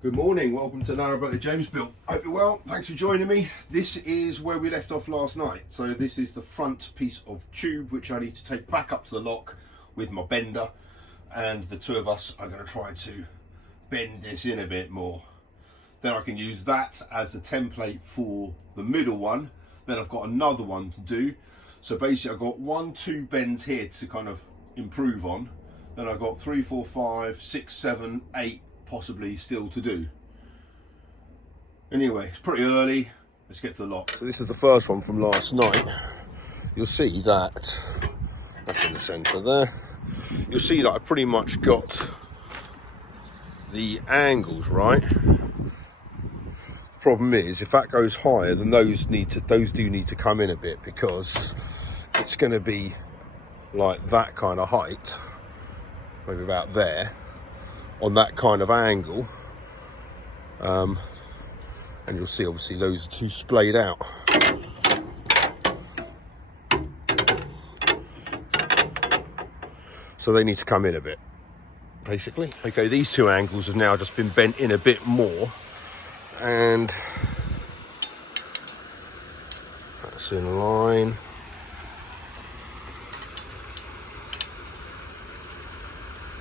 Good morning, welcome to Narrowboat with James Bill. Hope you're well, thanks for joining me. This is where we left off last night. So this is the front piece of tube which I need to take back up to the lock with my bender, and the two of us are going to try to bend this in a bit more. Then I can use that as the template for the middle one. Then I've got another one to do. So basically I've got 2 bends here to kind of improve on. Then I've got 3, 4, 5, 6, 7, 8 possibly still to do. Anyway, it's pretty early. Let's get to the lock. So this is the first one from last night. You'll see that that's in the centre there. You'll see that I pretty much got the angles right. The problem is if that goes higher, then those do need to come in a bit, because it's going to be like that kind of height, maybe about there, on that kind of angle, and you'll see obviously those are too splayed out. So they need to come in a bit, basically. Okay, these 2 angles have now just been bent in a bit more, and that's in line.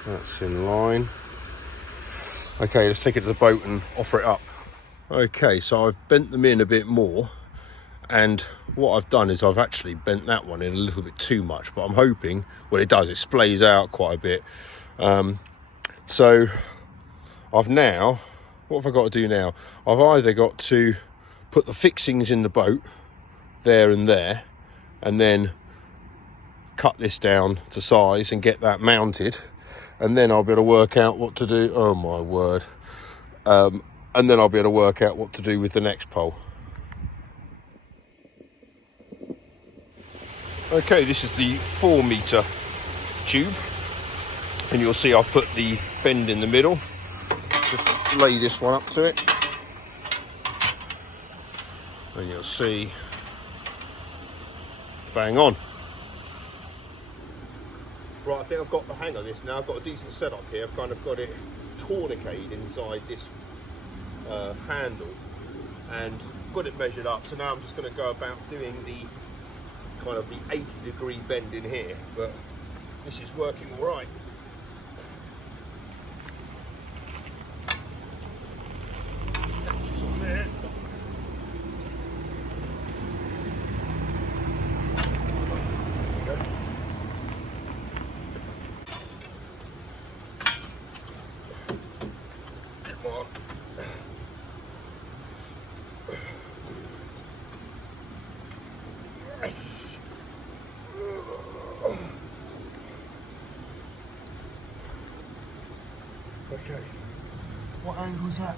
That's in line. Okay, let's take it to the boat and offer it up. Okay, so I've bent them in a bit more, and what I've done is I've actually bent that one in a little bit too much, but I'm hoping, well, it does, it splays out quite a bit. So I've now, what have I got to do now? I've either got to put the fixings in the boat there, and then cut this down to size and get that mounted, and then I'll be able to work out what to do. Oh my word. And then I'll be able to work out what to do with the next pole. Okay, this is the 4-metre tube, and you'll see I've put the bend in the middle. Just lay this one up to it, and you'll see, bang on. Right, I think I've got the hang of this now. I've got a decent setup here. I've kind of got it tourniqueted inside this handle and got it measured up. So now I'm just going to go about doing the kind of the 80-degree bend in here, but this is working all right. Catches on there. Yes. Okay, what angle is that?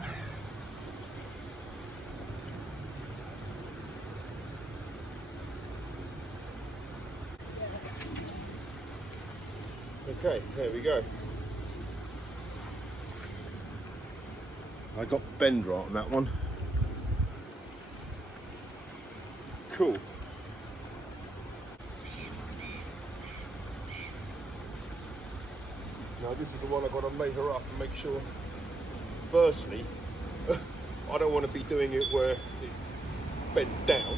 Okay, there we go. I got the bend right on that one. Cool. Now this is the one I've got to measure up and make sure, firstly, I don't want to be doing it where it bends down.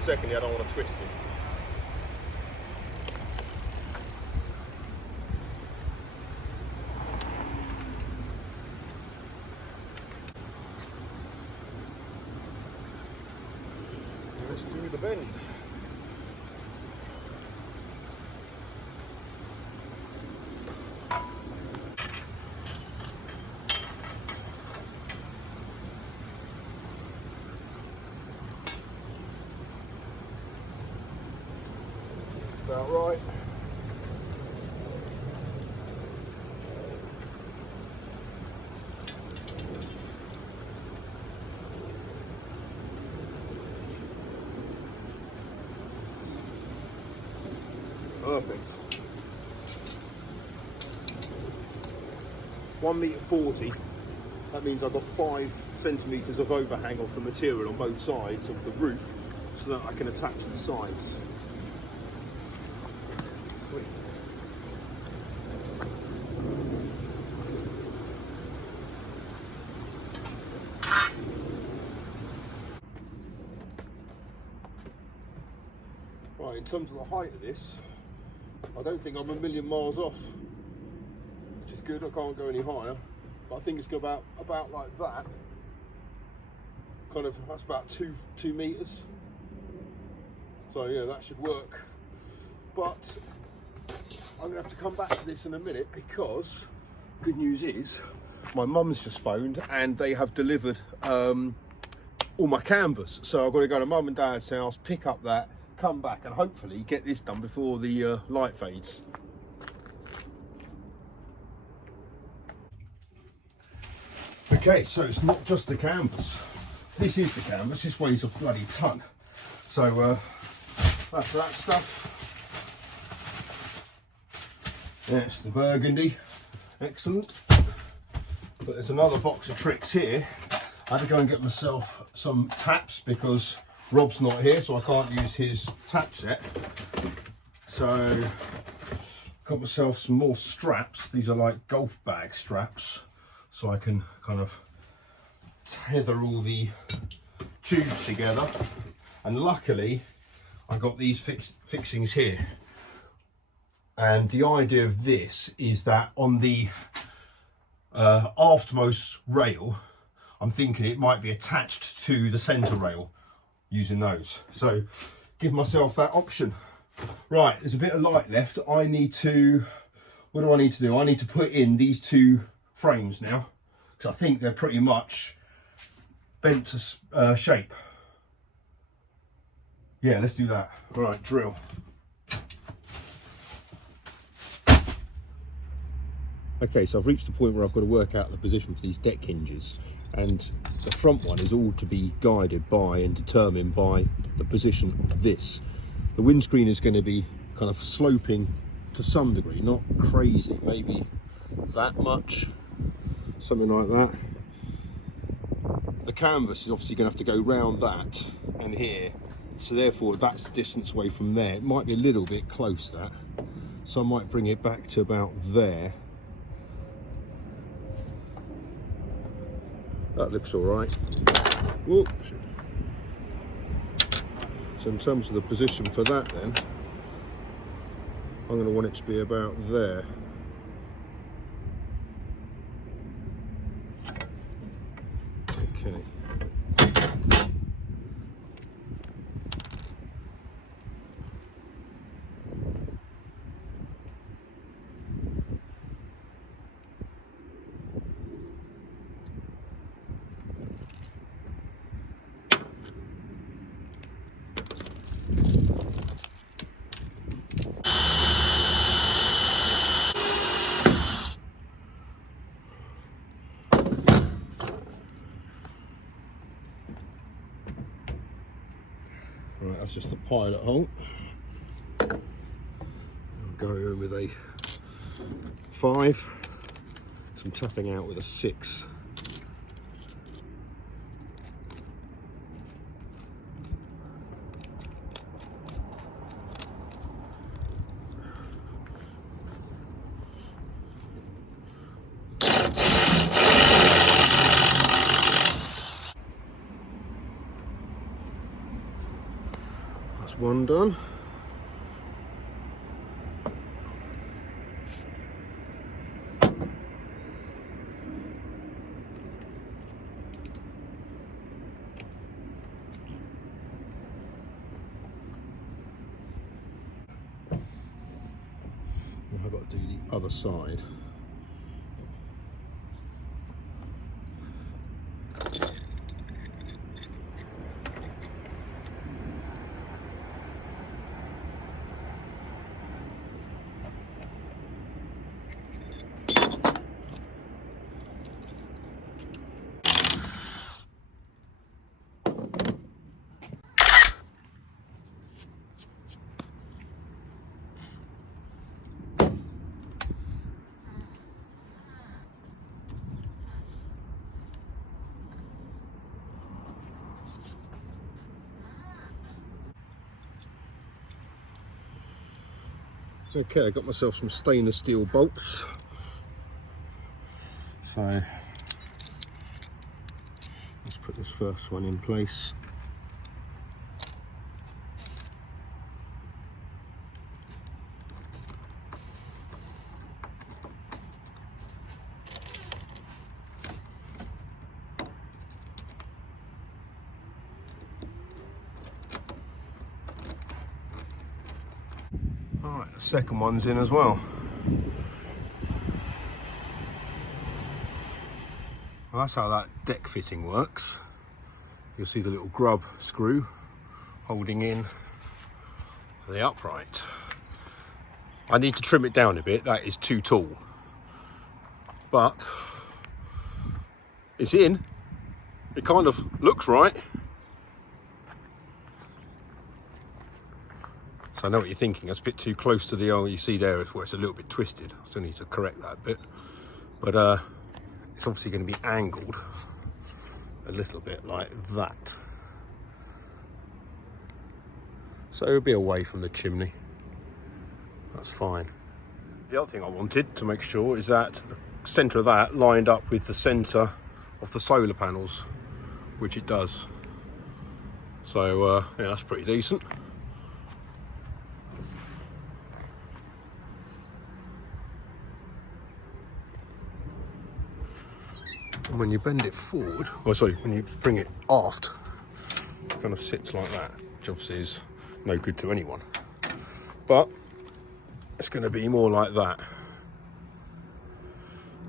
Secondly, I don't want to twist it. Let's do the bend. About right. Perfect. 1.40 meters. That means I've got 5 centimeters of overhang of the material on both sides of the roof, so that I can attach the sides. Sweet. Right, in terms of the height of this, I don't think I'm a million miles off, which is good. I can't go any higher, but I think it's about like that. Kind of, that's about two meters. So yeah, that should work. But I'm gonna have to come back to this in a minute, because good news is my mum's just phoned and they have delivered all my canvas. So I've got to go to mum and dad's house, pick up that, come back and hopefully get this done before the light fades. Okay, so it's not just the canvas. This is the canvas. This weighs a bloody ton. So that's that stuff. That's the burgundy. Excellent. But there's another box of tricks here. I had to go and get myself some taps because Rob's not here, so I can't use his tap set. So got myself some more straps. These are like golf bag straps, so I can kind of tether all the tubes together. And luckily I got these fixings here. And the idea of this is that on the aftmost rail, I'm thinking it might be attached to the centre rail using those. So give myself that option. Right, there's a bit of light left. I need to, what do I need to do? I need to put in these two frames now, because I think they're pretty much bent to shape. Yeah, let's do that. All right, drill. Okay, so I've reached the point where I've got to work out the position for these deck hinges, and the front one is all to be guided by and determined by the position of this. The windscreen is going to be kind of sloping to some degree, not crazy, maybe that much, something like that. The canvas is obviously going to have to go round that and here, so therefore that's the distance away from there. It might be a little bit close, that, so I might bring it back to about there. That looks all right. Whoops. So in terms of the position for that then, I'm going to want it to be about there. Okay. Right, that's just the pilot hole. I'll go in with a 5, some tapping out with a 6. One done. Now I've got to do the other side. Okay, I got myself some stainless steel bolts. So let's put this first one in place. Alright, the second one's in as well. Well, that's how that deck fitting works. You'll see the little grub screw holding in the upright. I need to trim it down a bit, that is too tall. But it's in. It kind of looks right. So I know what you're thinking, it's a bit too close to the, you see there where it's a little bit twisted. I still need to correct that a bit. But it's obviously going to be angled a little bit like that. So it'll be away from the chimney. That's fine. The other thing I wanted to make sure is that the centre of that lined up with the centre of the solar panels, which it does. So yeah, that's pretty decent. And when you bend it forward, oh sorry, when you bring it aft, it kind of sits like that, which obviously is no good to anyone. But it's going to be more like that.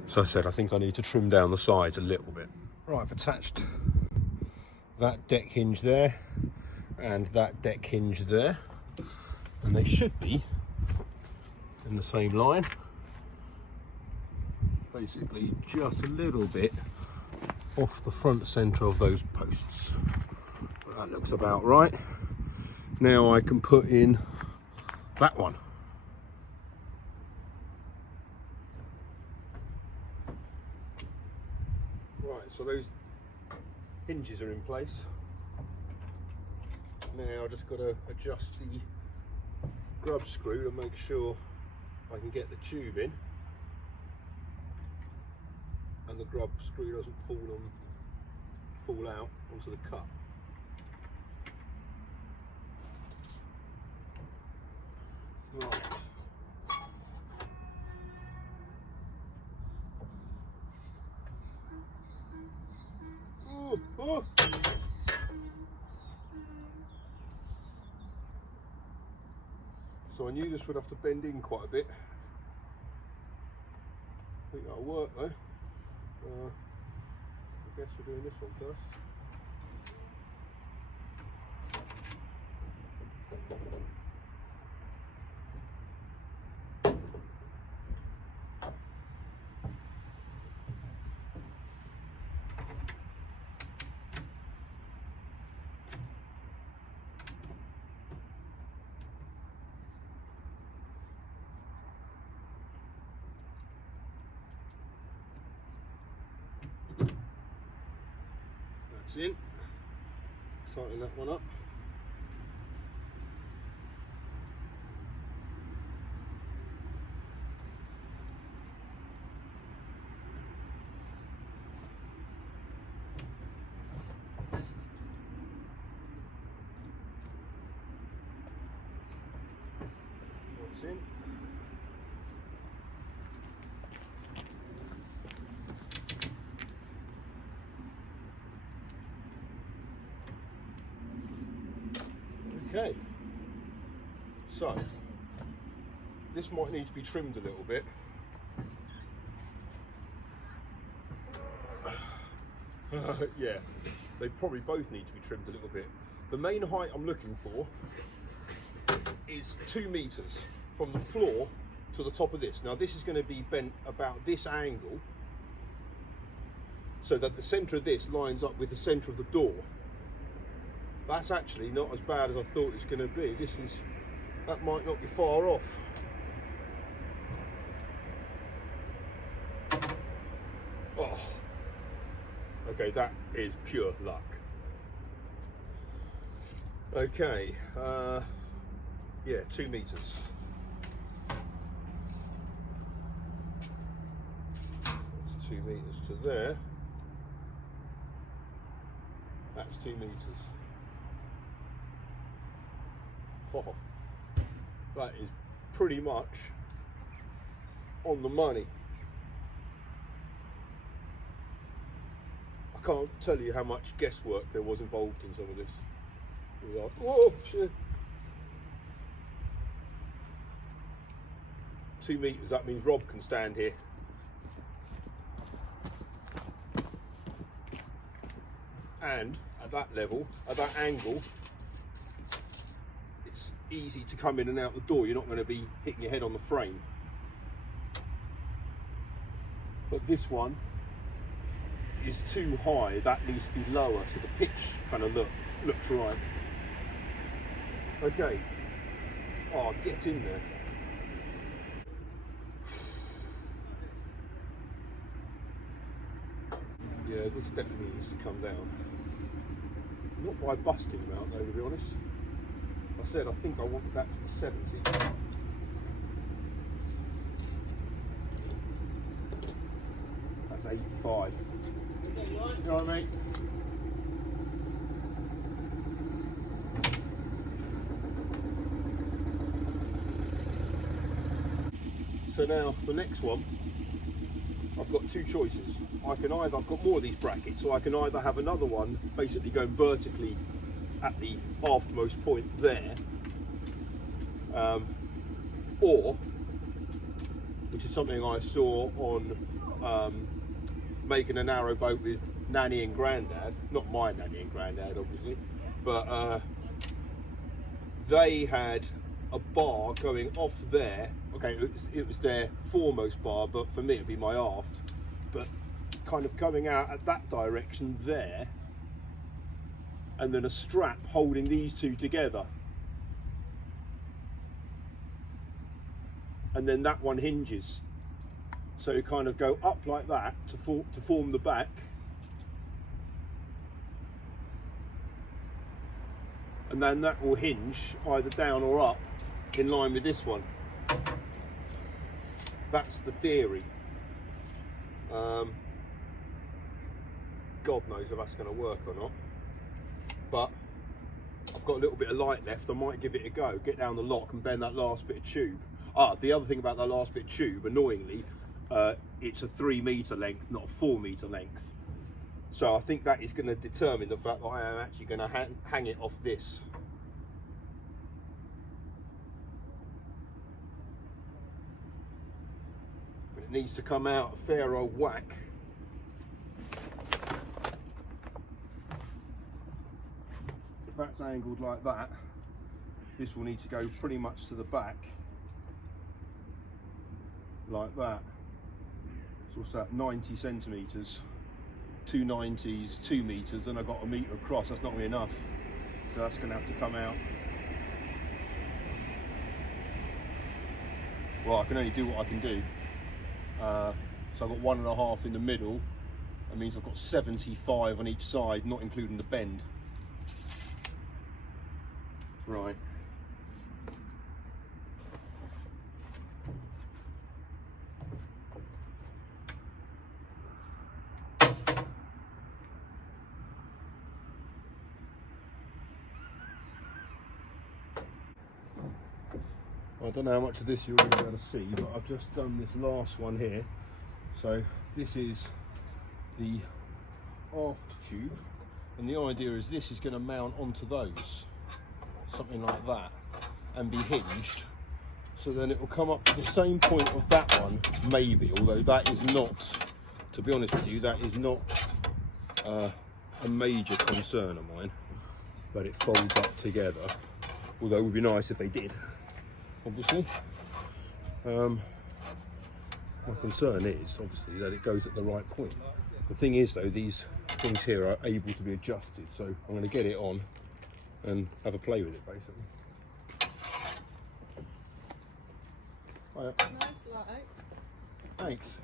So I said, I think I need to trim down the sides a little bit. Right, I've attached that deck hinge there and that deck hinge there, and they should be in the same line. Basically just a little bit off the front centre of those posts. But that looks about right. Now I can put in that one. Right, so those hinges are in place. Now I've just got to adjust the grub screw to make sure I can get the tube in and the grub screw doesn't fall out onto the cut. Right. Oh. So I knew this would have to bend in quite a bit. I think that'll work though. I guess we're doing this one first. In, tighten that one up. That's in. Okay, so this might need to be trimmed a little bit. Yeah, they probably both need to be trimmed a little bit. The main height I'm looking for is 2 meters from the floor to the top of this. Now this is going to be bent about this angle so that the center of this lines up with the center of the door. That's actually not as bad as I thought it was going to be. That might not be far off. Oh, okay, that is pure luck. Okay, yeah, 2 meters. That's 2 meters to there. That's 2 meters. Oh, that is pretty much on the money. I can't tell you how much guesswork there was involved in some of this. Whoa, shit. 2 metres, that means Rob can stand here. And at that level, at that angle, it's easy to come in and out the door. You're not going to be hitting your head on the frame. But this one is too high, that needs to be lower, so the pitch kind of looks right. Okay, oh, get in there. Yeah, this definitely needs to come down. Not by busting him out though, to be honest. I said I think I want that to be 70. That's 85. You all right, mate? So now the next one, I've got two choices. I've got more of these brackets, so I can either have another one basically going vertically at the aftmost point there, or, which is something I saw on making a narrowboat with Nanny and Grandad, not my Nanny and Grandad obviously, but they had a bar going off there. Okay, it was their foremost bar, but for me it'd be my aft, but kind of coming out at that direction there, and then a strap holding these two together, and then that one hinges, so you kind of go up like that to form the back, and then that will hinge either down or up in line with this one. That's the theory. God knows if that's going to work or not, but I've got a little bit of light left. I might give it a go, get down the lock and bend that last bit of tube. The other thing about that last bit of tube, annoyingly, it's a 3 metre length, not a 4 metre length, so I think that is going to determine the fact that I am actually going to hang it off this. But it needs to come out a fair old whack. If that's angled like that, this will need to go pretty much to the back, like that. So what's that, 90 centimetres, 2 90s, 2 metres, and I've got a metre across. That's not really enough, so that's going to have to come out. Well, I can only do what I can do. So I've got 1.5 in the middle. That means I've got 75 on each side, not including the bend. Right. I don't know how much of this you're going to be able to see, but I've just done this last one here. So this is the aft tube, and the idea is this is going to mount onto those, something like that, and be hinged. So then it will come up to the same point of that one, maybe, although that is not, to be honest with you, that is not a major concern of mine, that it folds up together, although it would be nice if they did, obviously. My concern is obviously that it goes at the right point. The thing is though, these things here are able to be adjusted, so I'm going to get it on and have a play with it basically. Hiya. Nice lights. Thanks.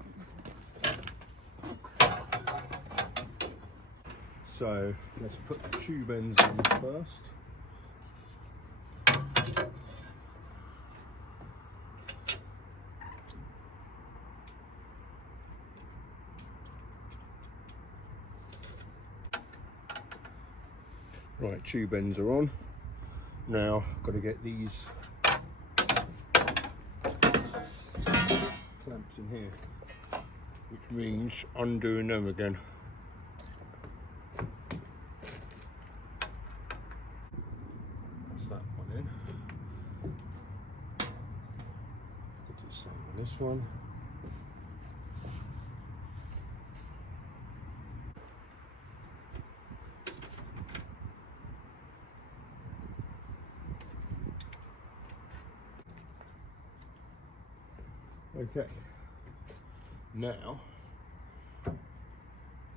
So let's put the tube ends on first. Right, tube ends are on. Now I've got to get these clamps in here, which means undoing them again. That's that one in. Get Same on this one. Okay, now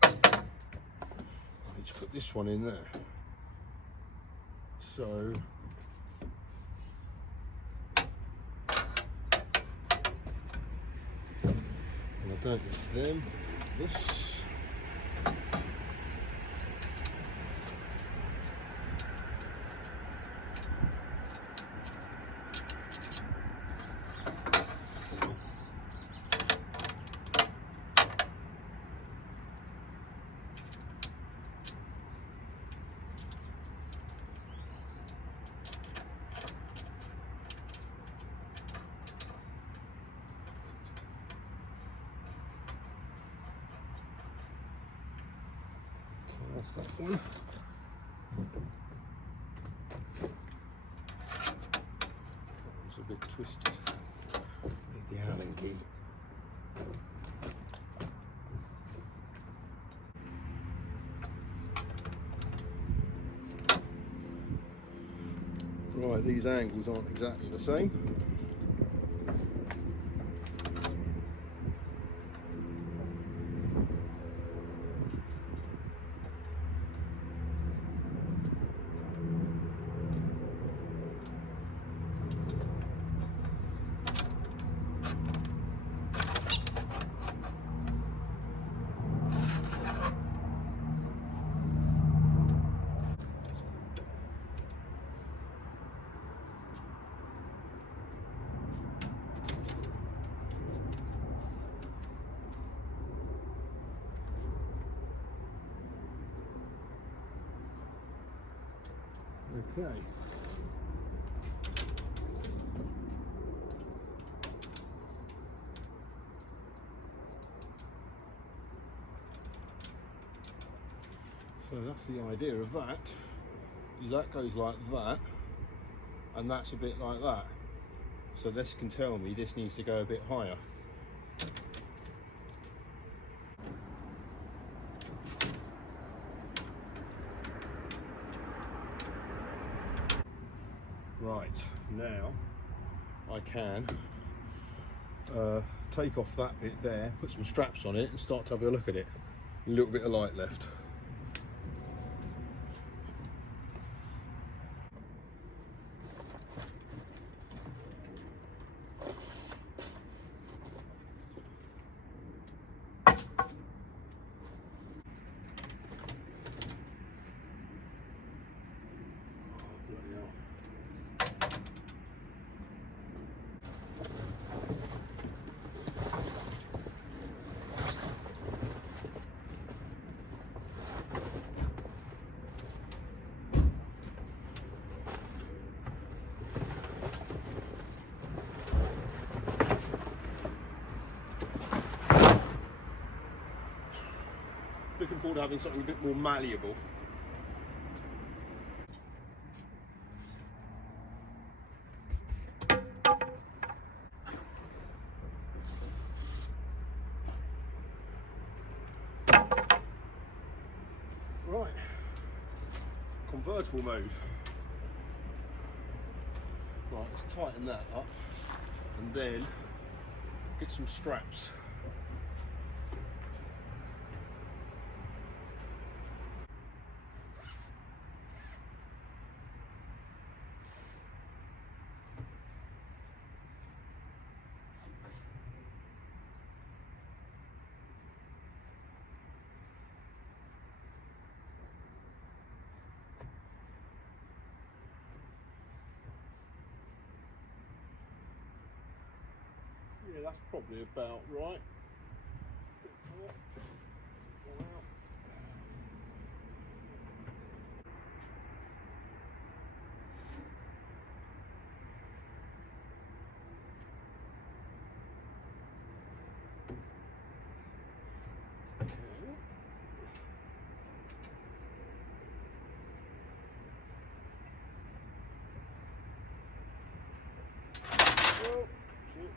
I need to put this one in there. So and I don't need them, this. That's that one. That one's a bit twisted. Need the Allen key. Right, these angles aren't exactly the same. Okay. So that's the idea of that, is that goes like that, and that's a bit like that. So this can tell me this needs to go a bit higher. Right, now I can take off that bit there, put some straps on it and start to have a look at it. A little bit of light left. Looking forward to having something a bit more malleable. Right, convertible mode. Right, let's tighten that up and then get some straps. Yeah, that's probably about right. Bit more. Go out. Okay. Oh, shit.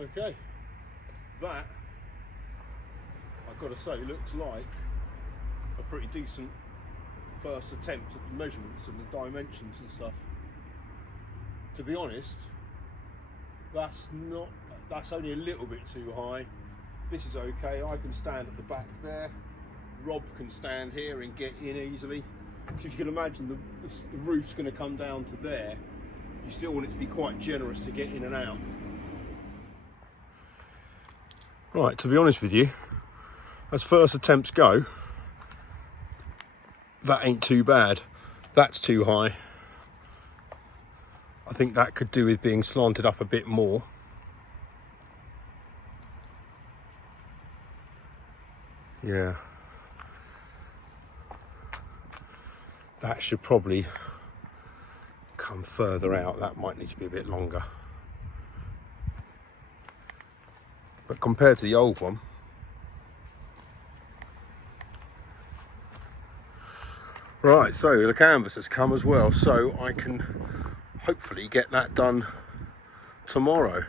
Okay, that, I've got to say, looks like a pretty decent first attempt at the measurements and the dimensions and stuff. To be honest, that's only a little bit too high. This is okay. I can stand at the back there. Rob can stand here and get in easily. Because if you can imagine, the roof's going to come down to there. You still want it to be quite generous to get in and out. Right, to be honest with you, as first attempts go, that ain't too bad. That's too high. I think that could do with being slanted up a bit more. Yeah. That should probably come further out. That might need to be a bit longer. But compared to the old one, right, so the canvas has come as well, so I can hopefully get that done tomorrow,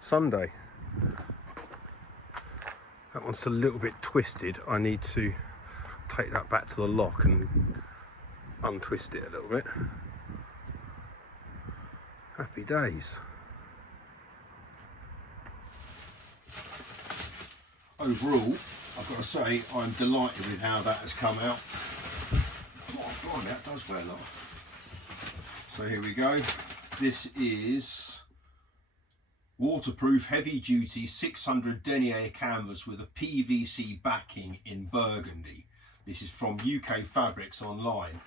Sunday. That one's a little bit twisted. I need to take that back to the lock and untwist it a little bit. Happy days. Overall, I've got to say, I'm delighted with how that has come out. Oh, blimey, that does wear a lot. So here we go. This is waterproof, heavy duty 600 denier canvas with a PVC backing in burgundy. This is from UK Fabrics online.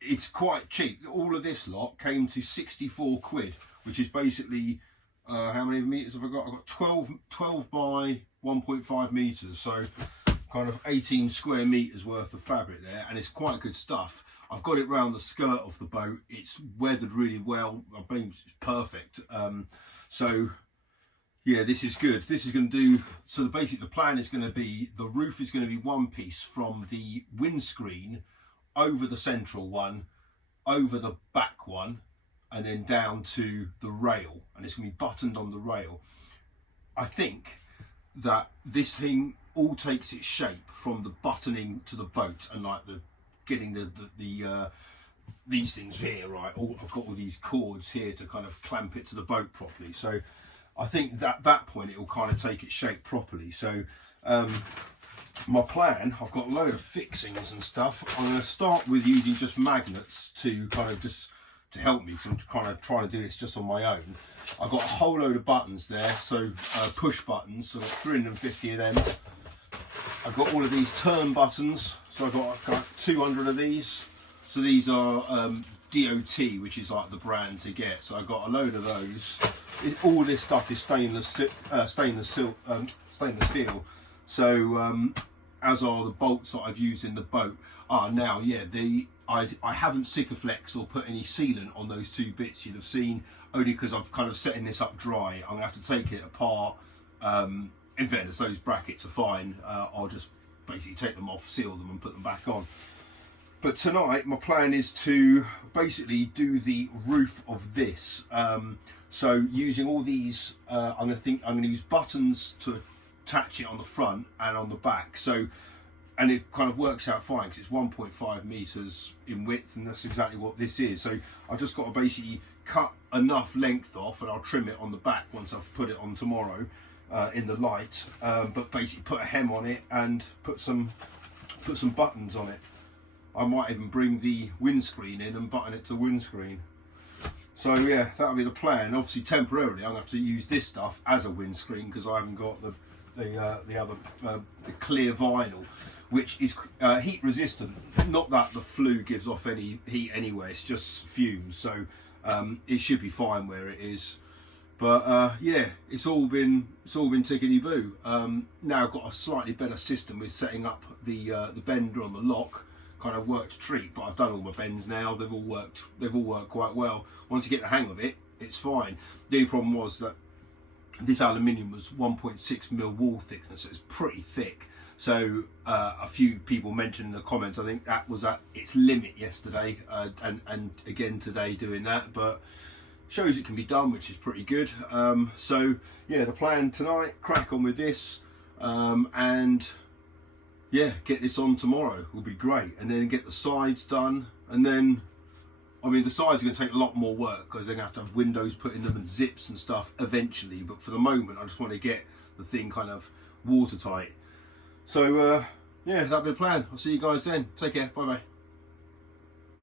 It's quite cheap. All of this lot came to 64 quid, which is basically, how many meters have I got? I've got 12 by 1.5 meters, so kind of 18 square meters worth of fabric there, and it's quite good stuff. I've got it round the skirt of the boat. It's weathered really well. I mean, it's perfect. So yeah, this is good. This is going to do, so basically the plan is going to be, the roof is going to be one piece from the windscreen over the central one, over the back one, and then down to the rail, and it's going to be buttoned on the rail. I think that this thing all takes its shape from the buttoning to the boat, and like the getting these things here, right? I've got all these cords here to kind of clamp it to the boat properly. So I think that that point it will kind of take its shape properly. So my plan, I've got a load of fixings and stuff. I'm going to start with using just magnets to kind of just to help me, because I'm kind of trying to do this just on my own. I've got a whole load of buttons there, so push buttons, so I've got 350 of them. I've got all of these turn buttons, so I've got 200 of these. So these are DOT, which is like the brand to get. So I've got a load of those. All this stuff is stainless steel. So as are the bolts that I've used in the boat. Now, yeah, I haven't Sikaflexed or put any sealant on those two bits you'd have seen, only because I've kind of setting this up dry. I'm gonna have to take it apart. In fairness, those brackets are fine. I'll just basically take them off, seal them and put them back on. But tonight my plan is to basically do the roof of this. So using all these, I'm going to use buttons to attach it on the front and on the back. So, and it kind of works out fine because it's 1.5 meters in width, and that's exactly what this is. So I've just got to basically cut enough length off, and I'll trim it on the back once I've put it on tomorrow in the light. But basically put a hem on it and put some buttons on it. I might even bring the windscreen in and button it to windscreen. So yeah, that'll be the plan. Obviously temporarily I'm going to have to use this stuff as a windscreen because I haven't got the clear vinyl, which is heat resistant. Not that the flue gives off any heat anyway, it's just fumes, so it should be fine where it is. But yeah, it's all been tickety boo. Now I've got a slightly better system with setting up the bender on the lock. Kind of worked a treat, but I've done all my bends now. They've all worked quite well. Once you get the hang of it, it's fine. The only problem was that this aluminium was 1.6mm wall thickness. It's pretty thick. So a few people mentioned in the comments, I think that was at its limit yesterday, and again today doing that. But shows it can be done, which is pretty good. So yeah, the plan tonight, crack on with this, and yeah, get this on tomorrow will be great, and then get the sides done. And then, I mean, the sides are going to take a lot more work because they're going to have windows put in them and zips and stuff eventually, but for the moment I just want to get the thing kind of watertight. So yeah, that'll be the plan. I'll see you guys then. Take care. Bye bye.